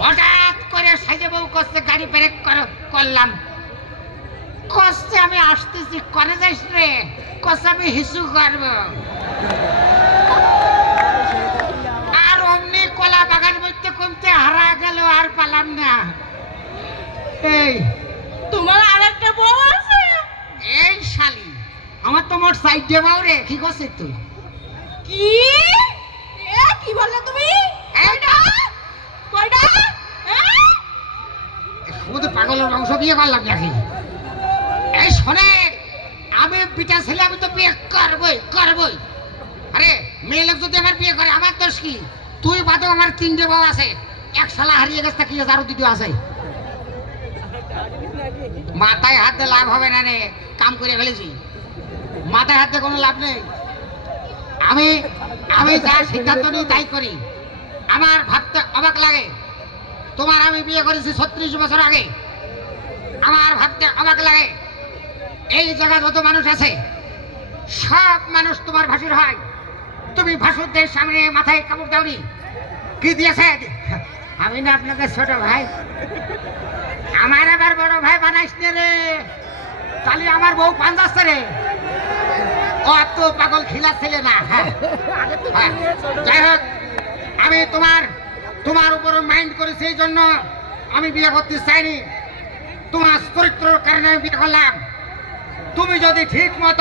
হঠাৎ করে সাইজে বউ কষ্ট গাড়ি ব্রেক করলাম, কষ্টে আমি আসতেছি, করে যাইস রে, কষ্ট আমি হিসু করব। আর অমনি কলা বাগান বলতে কমতে হারা গেল, আর পালাম না। এই তোমার আর একটা বউ আছে? এই শালি, আমার তো মোট সাইড দিয়ে বাউ রে, কি করছিস তুই? কি কি বললে তুমি? এইটা কয়টা? শুধু পাগলের বংশ বিয়ে করলাম নাকি? এই শোনে, আমি বিটা ছেলে, আমি তো বিয়ে করবই। আরে মেয়ে লোক যদি আমার বিয়ে করে আমার দোষ কি? তুই বাদে আমার 3টে বউ আছে, এক শালা হারিয়ে গেছে, কি আরো 2টো আছে। মাথায় হাত দিয়ে লাভ হবে না রে, কাম করে ফেলেছি, মাথায় হাত দিয়ে কোনো লাভ নেই। আমি আমি যা সিদ্ধান্ত নিই তাই করি। আমার ভাবতে অবাক লাগে, তোমার আমি বিয়ে করেছি 36 বছর আগে। আমার ভাবতে অবাক লাগে, এই জায়গায় যত মানুষ আছে সব মানুষ তোমার ভাসুর হয়। তুমি ভাসুরদের সামনে মাথায় কাপড় দাওনি, কি দিয়েছে? আমি না আপনাদের ছোট ভাই, আমার আবার বড় ভাই বানাইস রে, তাহলে আমার বউ পাঞ্জাচ্ছে রে। অত পাগল খিলা ছেলে না। হ্যাঁ, যাই হোক, আমি তোমার উপর মাইন্ড করেছি, এই জন্য আমি বিয়ে করতে চাইনি। তোমার চরিত্রের কারণে আমি বিয়ে করলাম। তুমি যদি ঠিক মতো